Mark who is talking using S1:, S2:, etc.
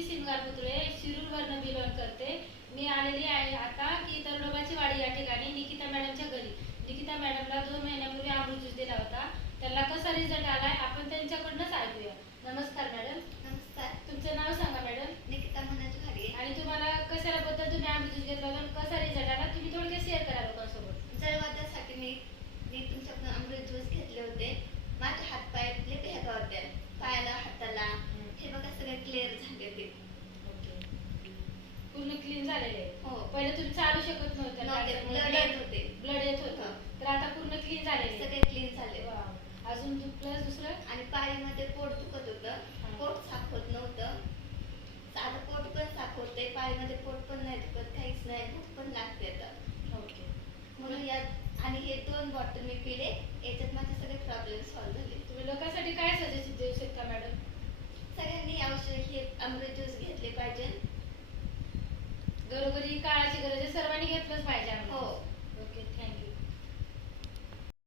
S1: मी सिंगार पुतळे शिरूर वरनं बिलॉंग करते. मी आलेली आहे आता की तरडोबाची वाडी या ठिकाणी निकिता मॅडमच्या घरी. निकिता मॅडमला दोन महिन्यापूर्वी अमृत ज्यूस दिला होता. त्याला कसा रिझल्ट आलाय आपण त्यांच्याकडूनच ऐकूया. नमस्कार मॅडम.
S2: नमस्कार.
S1: तुमचं नाव सांगा मॅडम.
S2: निकिता मनोज घाडगे
S1: आणि तुम्हाला कशाला बद्दल तुम्ही अमृत ज्यूस घेतला होता कसा रिझल्ट आला? तुम्ही थोडक्यात शेअर करा लोकांसोबत.
S2: जळवादासाठी मी मी तुमच्याकडून अमृत ज्यूस घेतले होते. माझे हात पाय लय भेगा होत्या पायाला हाताला. हे बघा सगळे क्लिअर झाले ते
S1: ओके पूर्ण क्लीन झालेले आहे
S2: हो
S1: पहिले तुम्ही चालू शकत नव्हते,
S2: blood येत होते.
S1: ब्लड येत होतं. तर आता पूर्ण क्लीन आहे.
S2: सगळे क्लीन झाले.
S1: अजून प्लस दुसरं?
S2: आणि पायामध्ये पोट दुखत होतं. पोट साफ होत नव्हतं. साधं पोट पण साफ होते पायामध्ये पोट पण नाही दुखत. काहीच नाही. भूक पण लागते आता.
S1: ओके
S2: म्हणून यात आणि हे दोन बॉटल मी पिले. याच्यात माझे सगळे प्रॉब्लेम सॉल्व्ह झाले.
S1: तुम्ही लोकांसाठी काय सजेस्ट देऊ शकता मॅडम
S2: सगळ्यांनी औषध हे अमृत ज्यूस घेतले पाहिजे.
S1: घरोघरी काळाची गरज आहे. सर्वांनी.
S2: हो